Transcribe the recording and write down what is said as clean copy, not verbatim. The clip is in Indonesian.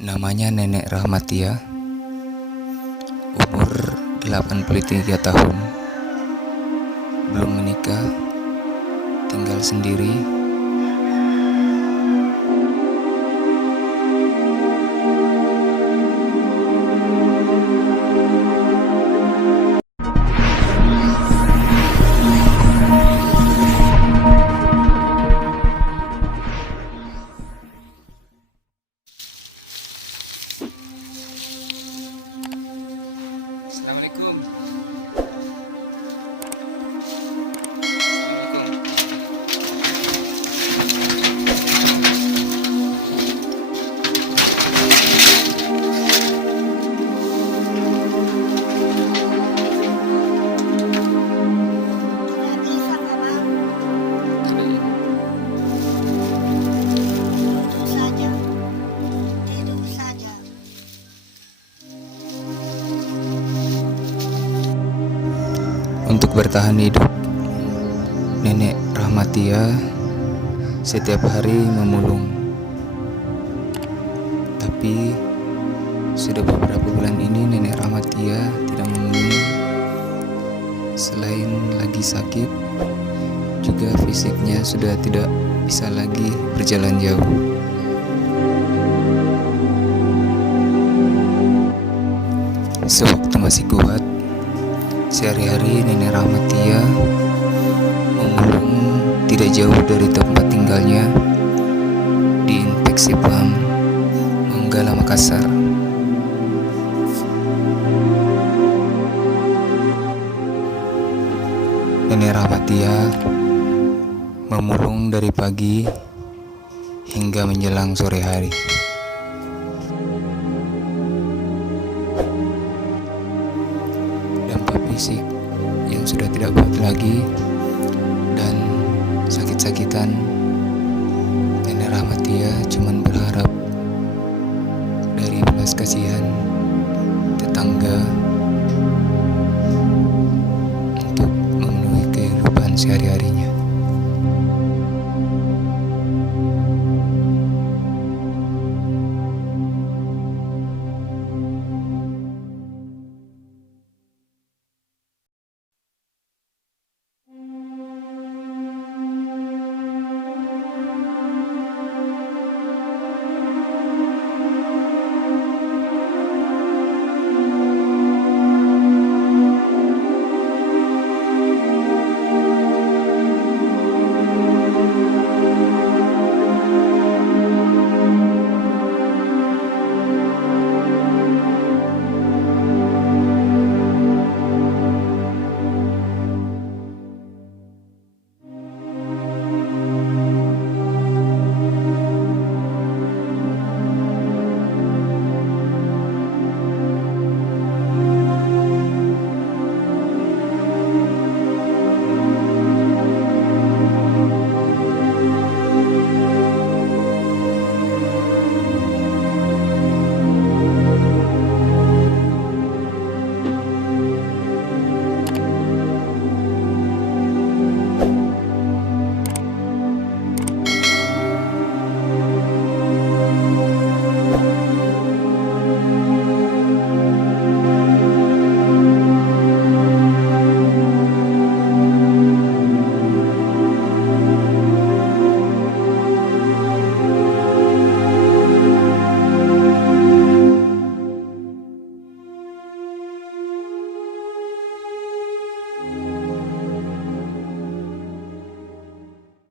Namanya Nenek Rahmatia, umur 83 tahun, belum menikah, tinggal sendiri. Assalamualaikum. Bisa Kakak, duduk saja, tidur saja. Untuk bertahan hidup, Nenek Rahmatia setiap hari memulung. Tapi sudah beberapa bulan ini Nenek Rahmatia tidak memulung. Selain lagi sakit, juga fisiknya sudah tidak bisa lagi berjalan jauh. Sewaktu masih kuat, sehari-hari Nenek Rahmatia memulung tidak jauh dari tempat tinggalnya di Infeksi PAM Manggala, Makassar. Nenek Rahmatia memulung dari pagi hingga menjelang sore hari. Dampak fisik yang sudah tidak kuat lagi dan sakit-sakitan, Nenek Rahmatia